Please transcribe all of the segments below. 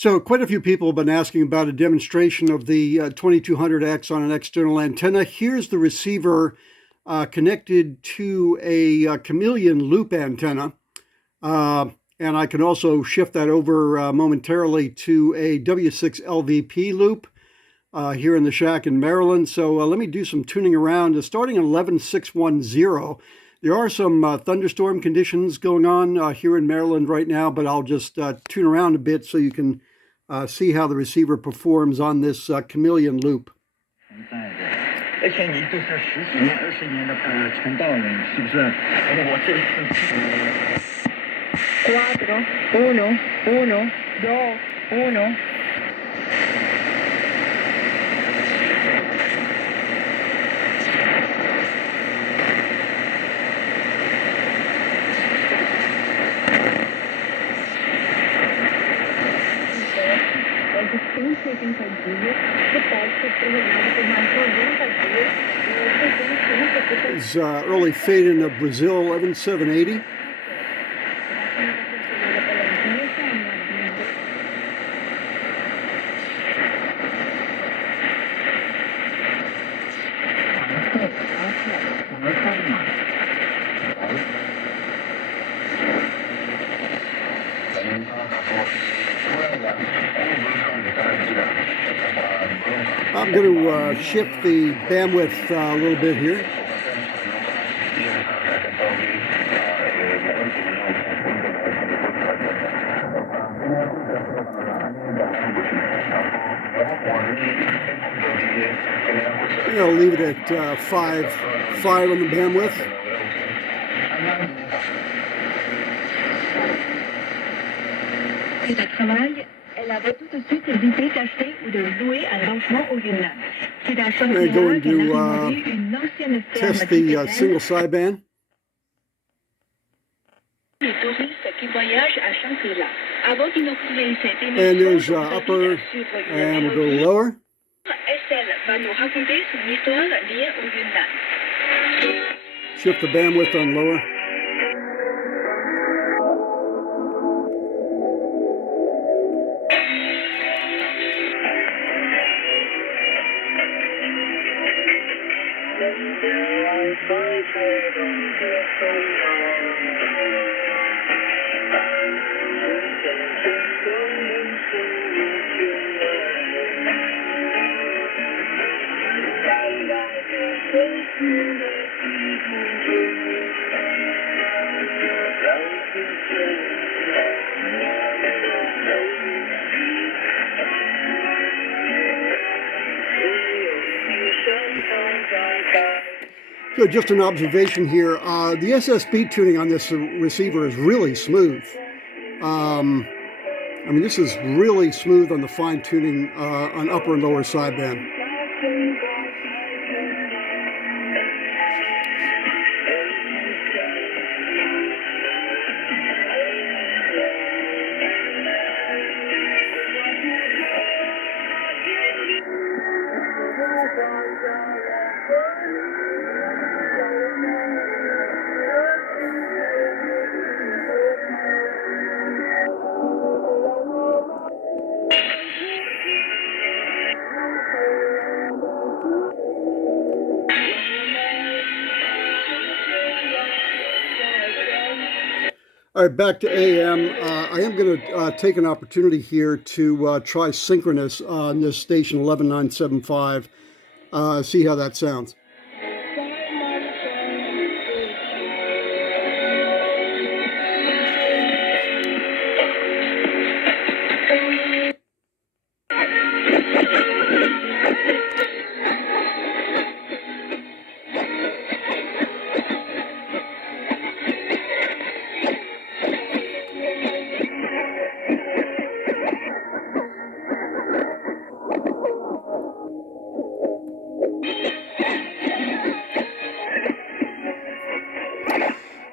So quite a few people have been asking about a demonstration of the 2200X on an external antenna. Here's the receiver connected to a chameleon loop antenna. And I can also shift that over momentarily to a W6 LVP loop here in the shack in Maryland. So let me do some tuning around. Starting at 11610, there are some thunderstorm conditions going on here in Maryland right now, but I'll just tune around a bit so you can see how the receiver performs on this chameleon loop. 而且你就是10年的传道人，是不是？我这次 4, 1, 1, 2, 1. It's early fade in Brazil 11780. I'm going to shift the bandwidth a little bit here. I'll leave it at 5 on the bandwidth. Elle avait tout de suite évité d'acheter ou de louer un logement au Yunnan. C'est à ce moment-là qu'elle a demandé une ancienne ferme test the single sideband. Les touristes qui voyagent à Shangri-La. Avant d'inaugurer cette émission, And there's upper, and we'll go lower. Estelle va nous raconter son histoire liée au Yunnan. Shift the bandwidth on lower. So just an observation here, the SSB tuning on this receiver is really smooth. I mean, this is really smooth on the fine tuning on upper and lower sideband. All right, back to AM. I am going to take an opportunity here to try Synchronous on this station 11975, see how that sounds.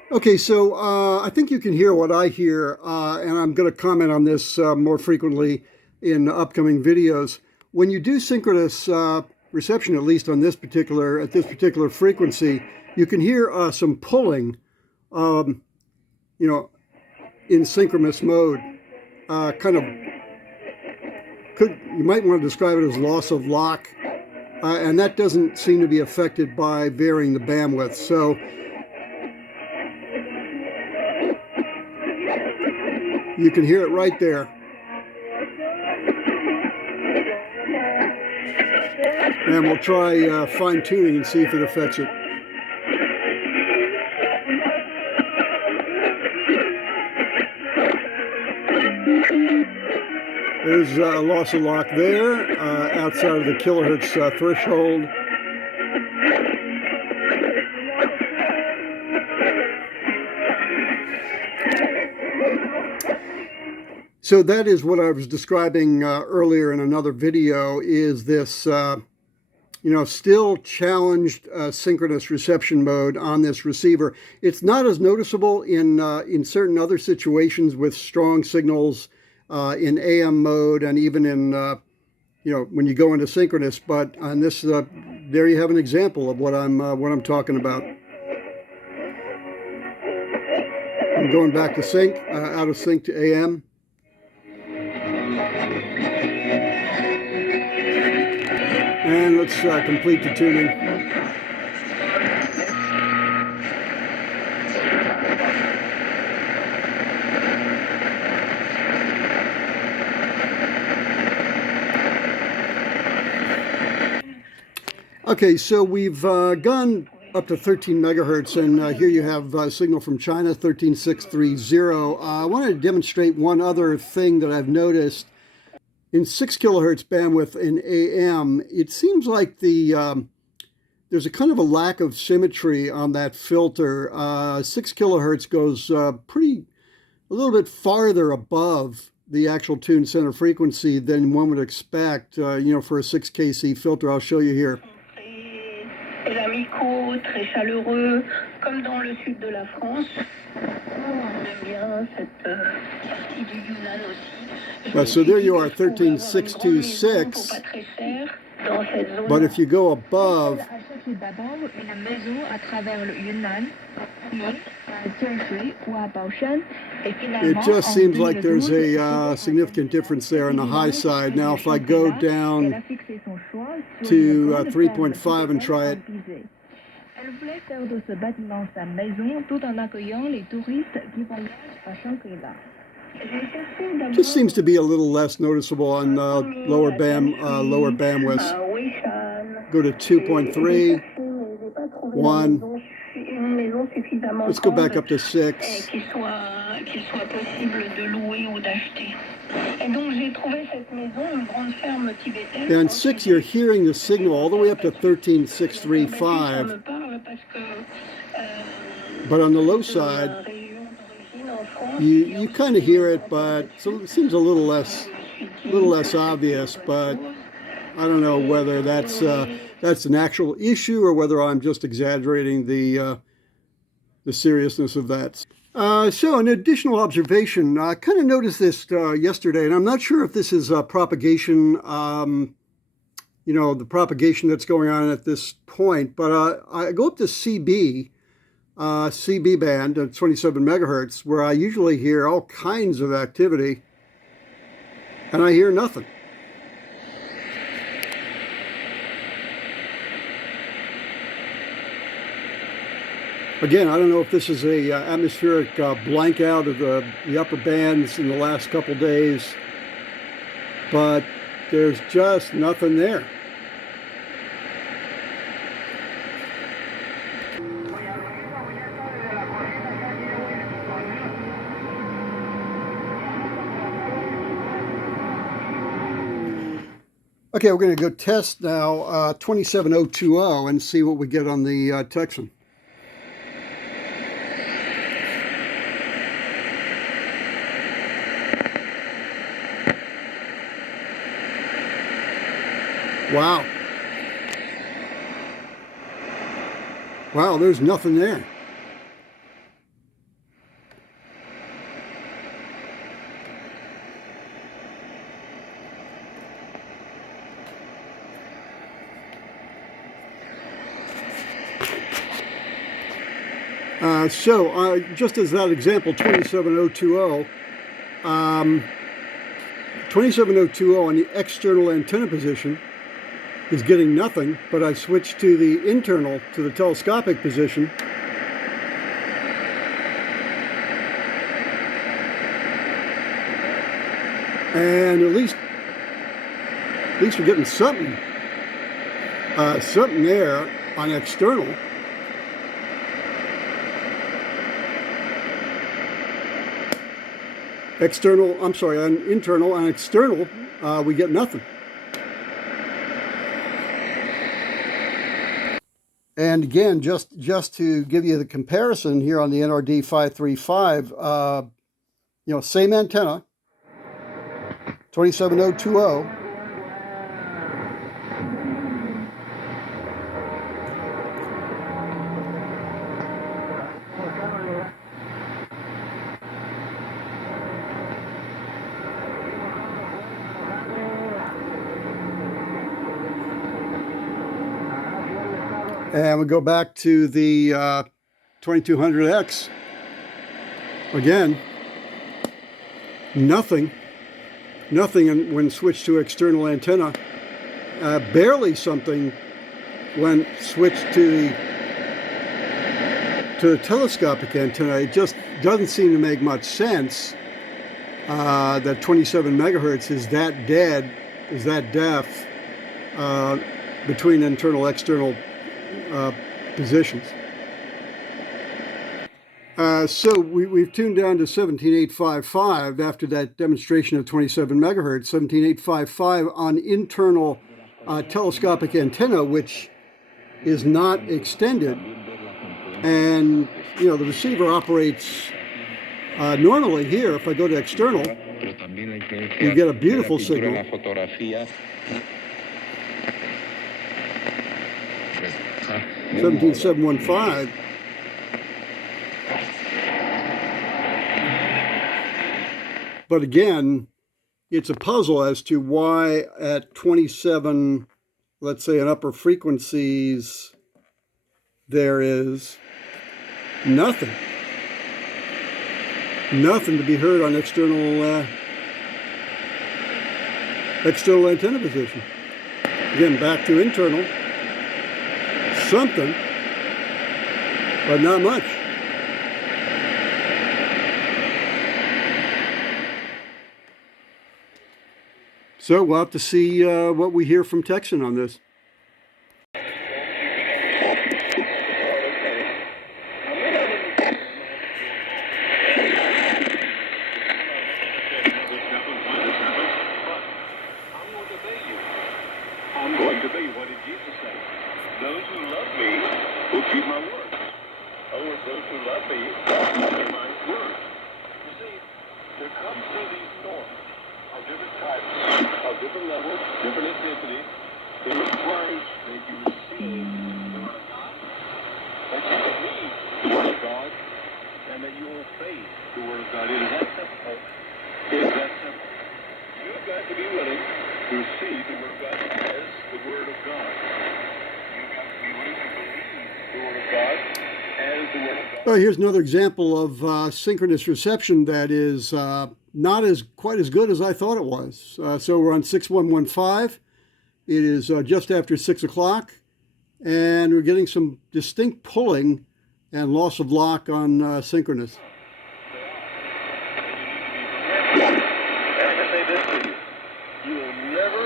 Okay, so I think you can hear what I hear, and I'm going to comment on this more frequently in upcoming videos. When you do synchronous reception, at least on this particular frequency, you can hear some pulling, in synchronous mode, kind of you might want to describe it as loss of lock, and that doesn't seem to be affected by varying the bandwidth. So you can hear it right there. And we'll try fine-tuning and see if it affects it. There's a loss of lock there, outside of the kilohertz threshold. So that is what I was describing earlier in another video, is this still challenged synchronous reception mode on this receiver. It's not as noticeable in certain other situations with strong signals in AM mode, and even in when you go into synchronous. But on this, there you have an example of what I'm talking about. I'm going back to sync, out of sync to AM. And let's complete the tuning. Okay, so we've gone up to 13 megahertz, and here you have a signal from China, 13630. I wanted to demonstrate one other thing that I've noticed. In 6 kilohertz bandwidth in AM, it seems like there's a kind of a lack of symmetry on that filter. 6 kilohertz goes a little bit farther above the actual tune center frequency than one would expect, for a 6 kC filter. I'll show you here. Amicaux, très chaleureux, comme dans le sud de la France. On aime bien cette partie du Yunnan aussi. So there you are, 13626. But if you go above, it just seems like there's a significant difference there on the high side. Now, if I go down to 3.5 and try it, Elle voulait faire de ce bâtiment sa maison tout en accueillant les touristes qui voyagent à Shangri-La. Just seems to be a little less noticeable on lower bandwidths. Go to 2.3, 1. Let's go back up to 6. Yeah, in 6, you're hearing the signal all the way up to 13635. But on the low side, you kind of hear it, but it seems a little less obvious. But I don't know whether that's an actual issue or whether I'm just exaggerating the seriousness of that. So an additional observation, I kind of noticed this yesterday, and I'm not sure if this is propagation, the propagation that's going on at this point, but I go up to CB band at 27 megahertz, where I usually hear all kinds of activity, and I hear nothing. Again, I don't know if this is a atmospheric blankout of the upper bands in the last couple days, but there's just nothing there. Okay, we're going to go test now 27020 and see what we get on the Tecsun. Wow. Wow, there's nothing there. So just as that example, 27020, 27020 on the external antenna position is getting nothing, but I switched to the internal, to the telescopic position. And at least we're getting something there on external. On internal. On external, we get nothing. And again, just to give you the comparison here on the NRD 535, same antenna, 27020. And we go back to the 2200X. Again, nothing when switched to external antenna. Barely something when switched to the telescopic antenna. It just doesn't seem to make much sense that 27 megahertz is that dead, is that deaf between internal external positions. So we've tuned down to 17855 after that demonstration of 27 megahertz, 17855 on internal telescopic antenna, which is not extended. And, the receiver operates normally here. If I go to external, you get a beautiful signal. 17715. But again, it's a puzzle as to why at 27, let's say in upper frequencies, there is nothing to be heard on external antenna position. Again, back to internal. Something, but not much. So we'll have to see what we hear from Tecsun on this. I'm going to be. What did Jesus say? Those who love me will keep my word. Those who love me will keep my word. You see, there comes through these storms of different types, of different levels, different intensities. It requires that you receive the word of God, that you believe the word of God, and that you obey the word of God. It is that simple, folks. It is that simple. You've got to be willing to receive the word of God as the word of God. You've got to be willing to believe the word of God as the word of God. Well, here's another example of synchronous reception that is not quite as good as I thought it was. So we're on 6115. It is just after 6 o'clock, and we're getting some distinct pulling and loss of lock on synchronous. And I can say this to you. You will never